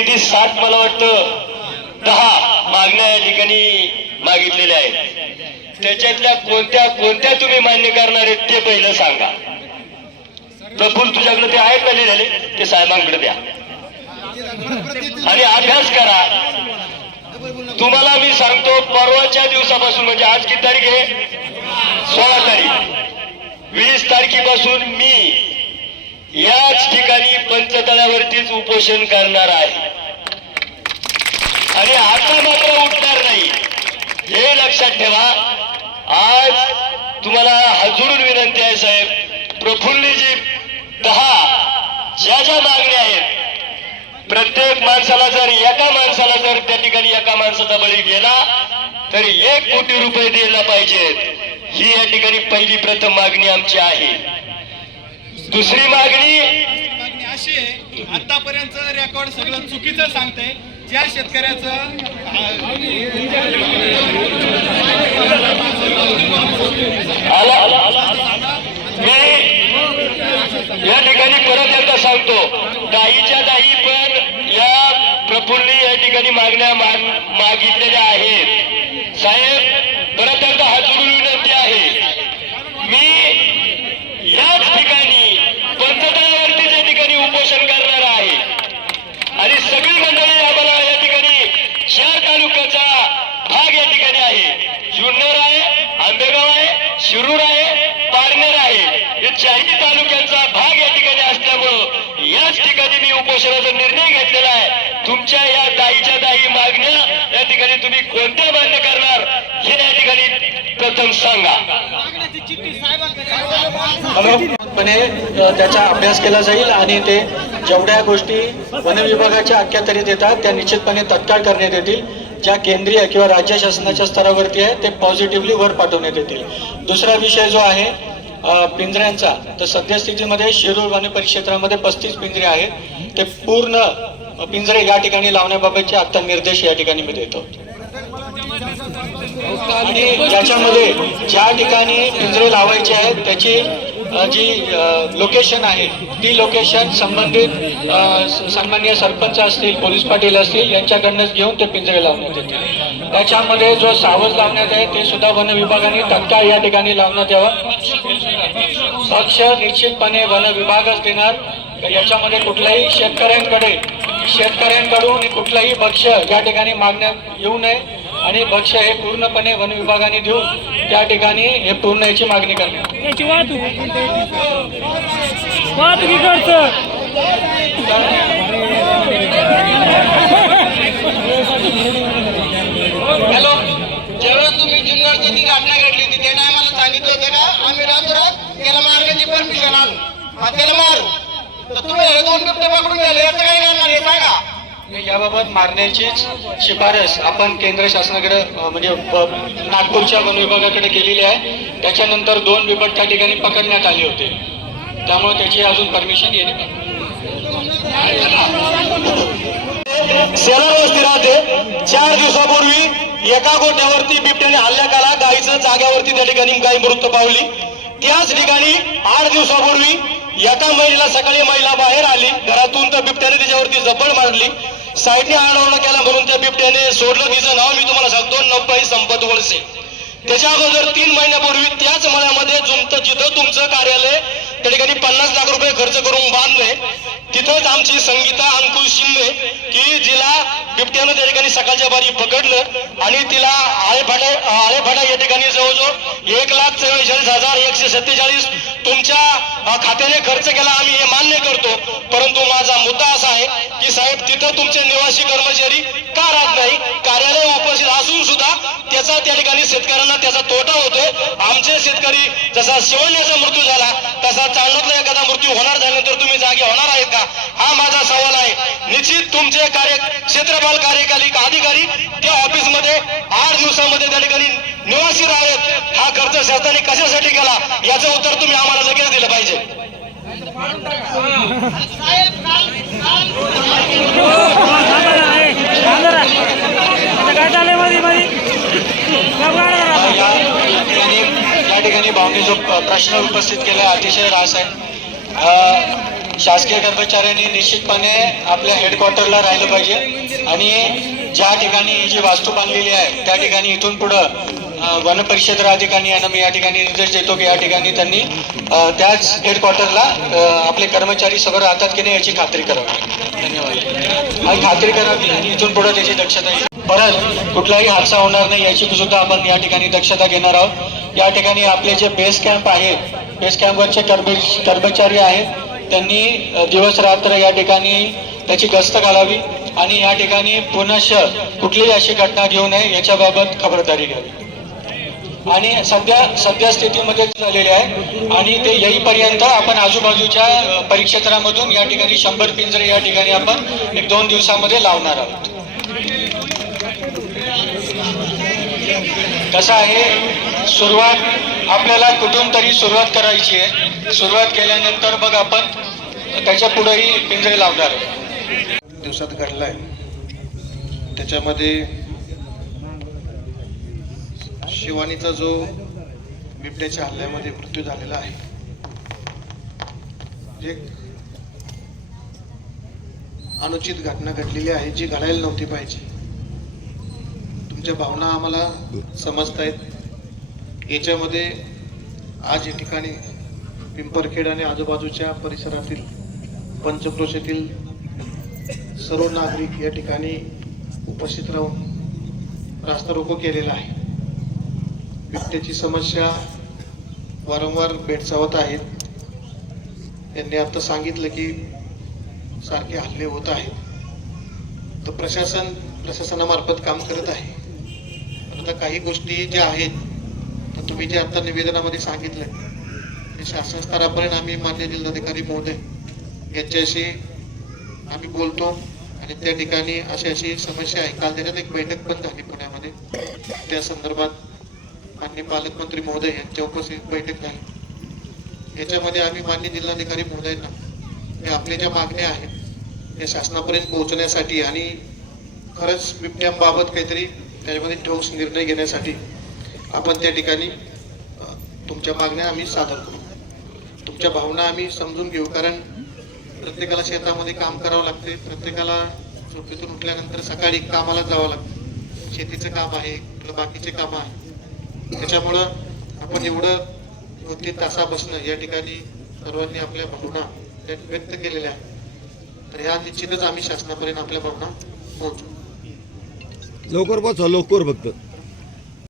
किती सात मला वाटतं दहा मागण्या या ठिकाणी मागितलेल्या आहेत. त्याच्यातल्या कोणत्या कोणत्या तुम्ही मान्य करणार आहेत ते पहिलं सांगा. प्रफुल तुझ्याकडे ते आहेत ना लिहिलेले? ते साहेबांकडे द्या. आणि अभ्यास करा. तुम्हाला मी सांगतो परवाच्या दिवसापासून म्हणजे आज किती तारीख आहे? सोळा तारीख. वीस तारखेपासून मी याच ठिकाणी पंचतळ्यावरतीच उपोषण करणार आहे आणि आता मात्र उठणार नाही हे लक्षात ठेवा. आज तुम्हाला हजून विनंती आहे साहेब. प्रफुल्लीजी दहा ज्या ज्या मागण्या आहेत प्रत्येक माणसाला जर एका माणसाला जर त्या ठिकाणी एका माणसाचा बळी गेला तर एक कोटी रुपये द्यायला पाहिजेत. ही या ठिकाणी पहिली प्रथम मागणी आमची आहे. दुसरी मागणी मागणी अशी आहे आतापर्यंत रेकॉर्ड सगळं चुकीचं सांगते ज्या शेतकऱ्याचं या ठिकाणी परत एकदा सांगतो दाईच्या दाई पण या प्रफुल्ली या ठिकाणी मागण्या मागितलेल्या आहेत. साहेब परत एकदा हात जोडून विनंती आहे मी याच ठिकाणी पंचतळावरती या ठिकाणी उपोषण करणार आहे आणि सगळी मंडळी आम्हाला या ठिकाणी शहर तालुक्याचा भाग या ठिकाणी आहे. जुन्नर आहे आंबेगाव आहे शिरूर आहे पारनेर आहे. हे चारही तालुक्यांचा भाग या ठिकाणी असल्यामुळं याच ठिकाणी मी उपोषणाचा निर्णय घेतलेला आहे. तुमच्या या दाईच्या दाई मागण्या या ठिकाणी तुम्ही कोणत्या मान्य करणार हे या ठिकाणी प्रथम सांगा. त्याचा अभ्यास केला जाईल आणि ते जेवढ्या गोष्टी वन विभागाच्या अखत्यारीत येतात त्या निश्चितपणे तत्काळ करण्यात येतील. ज्या केंद्रीय किंवा राज्य शासनाच्या स्तरावरती आहे ते पॉझिटिव्हली वर पाठवण्यात येतील. दुसरा विषय जो आहे पिंजऱ्यांचा तर सद्यस्थितीमध्ये शिरूर वन परिक्षेत्रामध्ये पस्तीस पिंजरे आहेत. ते पूर्ण पिंजरे या ठिकाणी लावण्याबाबतचे आता निर्देश या ठिकाणी मी देतो. आणि ज्याच्यामध्ये ज्या ठिकाणी पिंजरे लावायचे आहेत त्याची जी लोकेशन आहे ती लोकेशन संबंधित सन्मान्य स- सरपंच असतील पोलीस पाटील असतील यांच्याकडनंच घेऊन ते पिंजरे लावण्यात येतील. त्याच्यामध्ये जो सावज लावण्यात आहे ते सुद्धा वन विभागाने तत्काळ या ठिकाणी लावण्यात यावं. पक्ष निश्चितपणे वन विभागच देणार. याच्यामध्ये कुठल्याही शेतकऱ्यांकडे शेतकऱ्यांकडून कुठलाही पक्ष या ठिकाणी मागण्यात येऊ नये. आणि भक्ष हे पूर्णपणे वन विभागाने देऊन त्या ठिकाणी हे पूर्ण याची मागणी करण्यात येईल. याची वाहतूक. हॅलो ज्यावेळेस तुम्ही जुन्नरची ती घटना घडली होती त्या टायमाला सांगितलं होतं का आम्ही रातोरात त्याला मारण्याची परमिशन आणू. हा त्याला मारू. तर तुम्ही हे दोन बिबटे पकडून गेले याचं काय करणार हे सांगा. याबाबत मारण्याचीच शिफारस आपण केंद्र शासनाकडे म्हणजे नागपूरच्या वन विभागाकडे केलेली आहे. त्याच्यानंतर दोन बिबट त्या ठिकाणी पकडण्यात आले होते. त्यामुळे त्याची अजून परमिशन येणे सेलर वस्ती राहते. चार दिवसापूर्वी एका गोट्यावरती बिबट्याने हल्ला केला. गायीचं जाग्यावरती त्या ठिकाणी गाय मृत्यू पावली. त्याच ठिकाणी आठ दिवसापूर्वी एका महिलेला सकाळी महिला बाहेर आली. घरातून तर बिबट्याने तिच्यावरती जबड मारली. साईडने आडवणं केला म्हणून त्या बिबट्याने सोडलं. तिचं नाव मी तुम्हाला सांगतो नपाई संपत वळसे. त्याच्या अगोदर तीन महिन्यापूर्वी त्याच मळ्यामध्ये जुमतं जिथं तुमचं कार्यालय त्या ठिकाणी पन्नास लाख रुपये खर्च करून बांधले. तिथंच आमची संगीता अंकुश शिंदे की जिला बिबट्यानं त्या ठिकाणी सकाळच्या बारी पकडलं आणि तिला आळेफाटा आळेफाटा या ठिकाणी जवळजवळ एक लाख चव्वेचाळीस हजार एकशे सत्तेचाळीस तुमच्या खात्याने खर्च केला. आम्ही हे मान्य करतो. परंतु माझा मुद्दा असा आहे की साहेब तिथं तुमचे निवासी कर्मचारी का राहत नाही? कार्यालय उपस्थित त्याचा त्या ठिकाणी शेतकऱ्यांना त्याचा तोटा होतोय. आमचे शेतकरी जसा शिवण्याचा मृत्यू झाला तसा चांदोतला एखादा मृत्यू होणार झाल्यानंतर तुम्ही जागे होणार आहेत का? हा माझा सवाल आहे. निश्चित तुमचे कार्य क्षेत्रपाल कार्यकारी अधिकारी त्या ऑफिसमध्ये आठ दिवसामध्ये त्या ठिकाणी निवासी राहत हा खर्च शासनाने कशासाठी केला? याचं उत्तर तुम्ही आम्हाला लगेच दिलं पाहिजे. काय झालं मध्ये मध्ये? या ठिकाणी भावनी जो प्रश्न उपस्थित केला अतिशय रास आहे. शासकीय कर्मचाऱ्यांनी निश्चितपणे आपल्या हेडक्वार्टरला राहिलं पाहिजे. आणि ज्या ठिकाणी ही जी वास्तू बांधलेली आहे त्या ठिकाणी इथून पुढं अ, वन परिषद अधिकारी यांना मी या ठिकाणी निर्देश देतो की या ठिकाणी त्यांनी त्याच हेडक्वार्टरला आपले कर्मचारी सगळं राहतात की नाही याची खात्री करावी. धन्यवाद. खात्री करावी आणि इथून पुढं त्याची दक्षता परत कुठलाही हादसा होणार नाही याची सुद्धा आपण या ठिकाणी दक्षता घेणार आहोत. या ठिकाणी आपले जे बेस कॅम्प आहे बेस कॅम्पवरचे कर्म कर्मचारी आहेत त्यांनी दिवस रात्र या ठिकाणी त्याची गस्त घालावी आणि या ठिकाणी पुनश कुठलीही अशी घटना घेऊ नये याच्याबाबत खबरदारी घ्यावी. आणि सध्या सध्या स्थितीमध्ये झालेले आहे आणि ते येईपर्यंत आपण आजूबाजूच्या परिक्षेत्रामधून या ठिकाणी शंभर पिंजरे या ठिकाणी आपण एक दोन दिवसामध्ये लावणार आहोत. कसं आहे? सुरुवात आपल्याला कुठून तरी सुरुवात करायची आहे. सुरुवात केल्यानंतर मग आपण त्याच्या पुढेही पिंजरे लावणार आहे. दिवसात आहे त्याच्यामध्ये शिवानीचा जो बिबट्याच्या हल्ल्यामध्ये मृत्यू झालेला आहे एक अनुचित घटना घडलेली आहे जी घडायला नव्हती पाहिजे. तुमच्या भावना आम्हाला समजत आहेत याच्यामध्ये आज या ठिकाणी पिंपरखेड आणि आजूबाजूच्या परिसरातील पंचक्रोशीतील सर्व नागरिक या ठिकाणी उपस्थित राहून रास्ता रोको केलेला आहे. बिबट्याची समस्या वारंवार भेडसावत आहेत. त्यांनी आता सांगितलं की सारखे हल्ले होत आहेत. तर प्रशासन प्रशासनामार्फत काम करत आहे. आता काही गोष्टी ज्या आहेत तर तुम्ही जे आता निवेदनामध्ये सांगितलं ते शासन स्तरापर्यंत आम्ही मान्य जिल्हाधिकारी महोदय यांच्याशी आम्ही बोलतो आणि त्या ठिकाणी अशी अशी समस्या आहे काल त्याच्यात एक बैठक पण झाली पुण्यामध्ये. त्या संदर्भात मान्य पालकमंत्री महोदय यांच्या उपस्थित बैठक झाली. याच्यामध्ये आम्ही मान्य जिल्हाधिकारी महोदयांना या आपल्या ज्या मागण्या आहेत या शासनापर्यंत पोहोचण्यासाठी आणि खरंच बिबट्यांबाबत काहीतरी त्याच्यामध्ये ठोस निर्णय घेण्यासाठी आपण त्या ठिकाणी तुमच्या मागण्या आम्ही सादर करू. तुमच्या भावना आम्ही समजून घेऊ कारण प्रत्येकाला शेतामध्ये काम करावं लागते. प्रत्येकाला झोपेतून उठल्यानंतर सकाळी कामाला जावं लागतं. शेतीचं काम आहे किंवा बाकीचे काम आहे. त्याच्यामुळं आपण एवढं दोन तीन तासा बसणं या ठिकाणी सर्वांनी आपल्या भावना व्यक्त केलेल्या आहेत. तर ह्या निश्चितच आम्ही शासनापर्यंत आपल्या भावना पोहोचू लवकर पोचा लवकर फक्त.